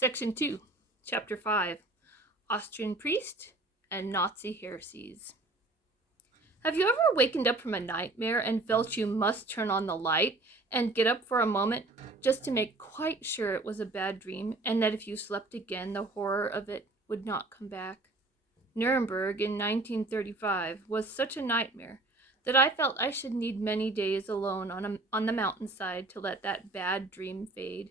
Section 2, Chapter 5, Austrian Priest and Nazi Heresies. Have you ever wakened up from a nightmare and felt you must turn on the light and get up for a moment just to make quite sure it was a bad dream and that if you slept again the horror of it would not come back? Nuremberg in 1935 was such a nightmare that I felt I should need many days alone on the mountainside to let that bad dream fade.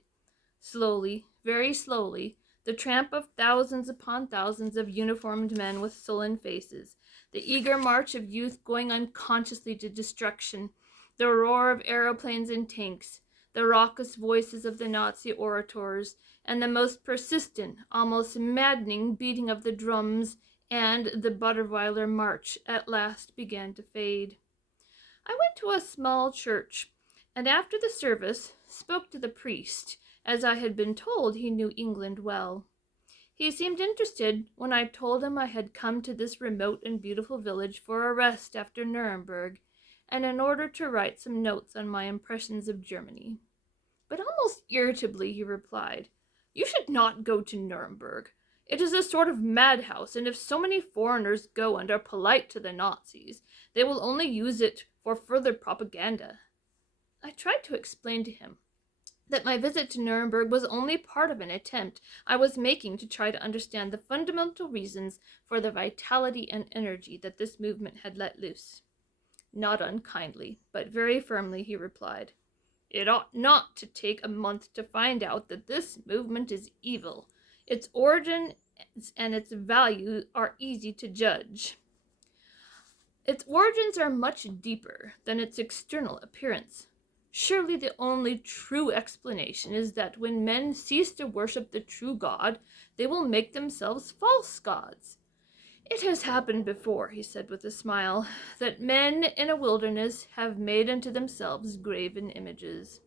Slowly, very slowly, the tramp of thousands upon thousands of uniformed men with sullen faces, the eager march of youth going unconsciously to destruction, the roar of aeroplanes and tanks, the raucous voices of the Nazi orators, and the most persistent, almost maddening beating of the drums and the Butterweiler March at last began to fade. I went to a small church, and after the service spoke to the priest, as I had been told he knew England well. He seemed interested when I told him I had come to this remote and beautiful village for a rest after Nuremberg, and in order to write some notes on my impressions of Germany. But almost irritably he replied, "You should not go to Nuremberg. It is a sort of madhouse, and if so many foreigners go and are polite to the Nazis, they will only use it for further propaganda." I tried to explain to him that my visit to Nuremberg was only part of an attempt I was making to try to understand the fundamental reasons for the vitality and energy that this movement had let loose. Not unkindly, but very firmly, he replied, "It ought not to take a month to find out that this movement is evil. Its origin and its value are easy to judge. Its origins are much deeper than its external appearance. Surely the only true explanation is that when men cease to worship the true God, they will make themselves false gods. It has happened before," he said with a smile, "that men in a wilderness have made unto themselves graven images.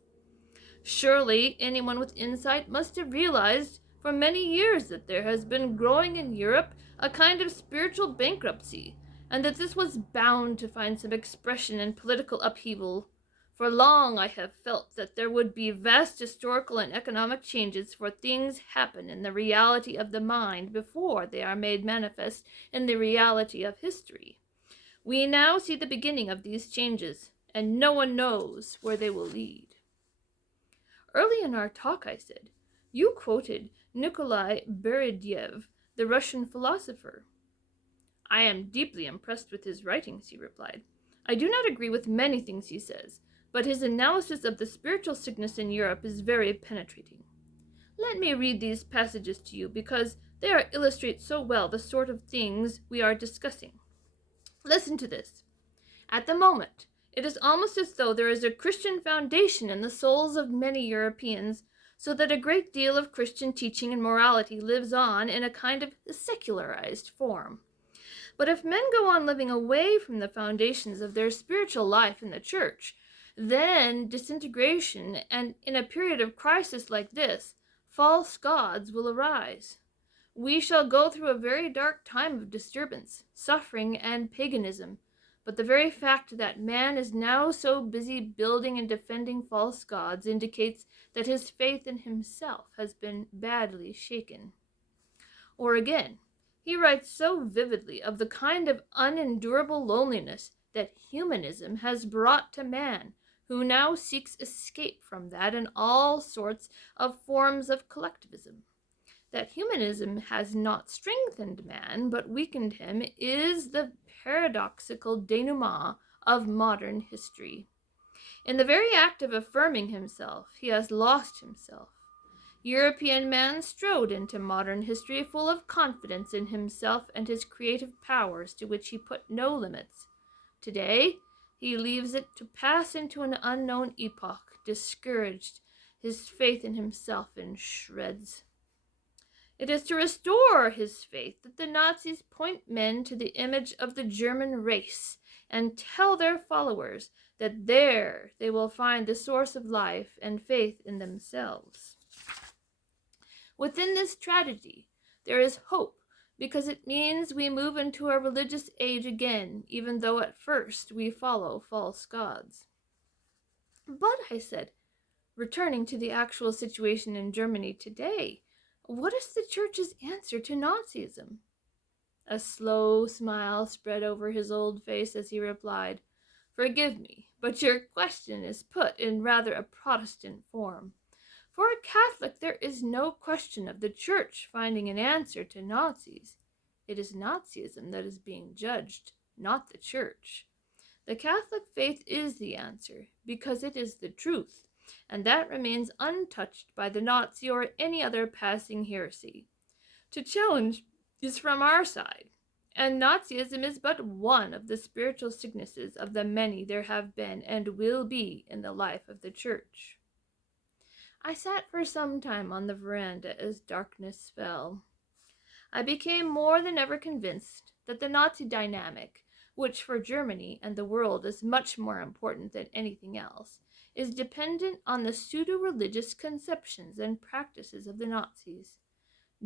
Surely anyone with insight must have realized for many years that there has been growing in Europe a kind of spiritual bankruptcy, and that this was bound to find some expression in political upheaval. For long I have felt that there would be vast historical and economic changes, for things happen in the reality of the mind before they are made manifest in the reality of history. We now see the beginning of these changes, and no one knows where they will lead." Early in our talk, I said, you quoted Nikolai Berdiaev, the Russian philosopher. "I am deeply impressed with his writings," he replied. "I do not agree with many things he says, but his analysis of the spiritual sickness in Europe is very penetrating. Let me read these passages to you, because they illustrate so well the sort of things we are discussing. Listen to this. At the moment, it is almost as though there is a Christian foundation in the souls of many Europeans, so that a great deal of Christian teaching and morality lives on in a kind of secularized form. But if men go on living away from the foundations of their spiritual life in the church, then disintegration, and in a period of crisis like this, false gods will arise. We shall go through a very dark time of disturbance, suffering, and paganism, but the very fact that man is now so busy building and defending false gods indicates that his faith in himself has been badly shaken." Or again, he writes so vividly of the kind of unendurable loneliness that humanism has brought to man, who now seeks escape from that in all sorts of forms of collectivism. That humanism has not strengthened man, but weakened him, is the paradoxical denouement of modern history. In the very act of affirming himself, he has lost himself. European man strode into modern history full of confidence in himself and his creative powers, to which he put no limits. Today, he leaves it to pass into an unknown epoch, discouraged, his faith in himself in shreds. It is to restore his faith that the Nazis point men to the image of the German race and tell their followers that there they will find the source of life and faith in themselves. Within this tragedy, there is hope, because it means we move into a religious age again, even though at first we follow false gods. "But," I said, returning to the actual situation in Germany today, What is the Church's answer to Nazism? A slow smile spread over his old face as he replied, "Forgive me, but your question is put in rather a Protestant form. For a Catholic, there is no question of the Church finding an answer to Nazis. It is Nazism that is being judged, not the Church. The Catholic faith is the answer, because it is the truth, and that remains untouched by the Nazi or any other passing heresy. To challenge is from our side, and Nazism is but one of the spiritual sicknesses of the many there have been and will be in the life of the Church." I sat for some time on the veranda as darkness fell. I became more than ever convinced that the Nazi dynamic, which for Germany and the world is much more important than anything else, is dependent on the pseudo-religious conceptions and practices of the Nazis.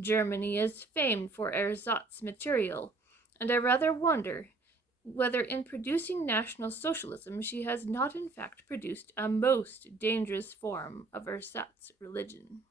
Germany is famed for ersatz material, and I rather wonder whether in producing National Socialism she has not in fact produced a most dangerous form of ersatz religion.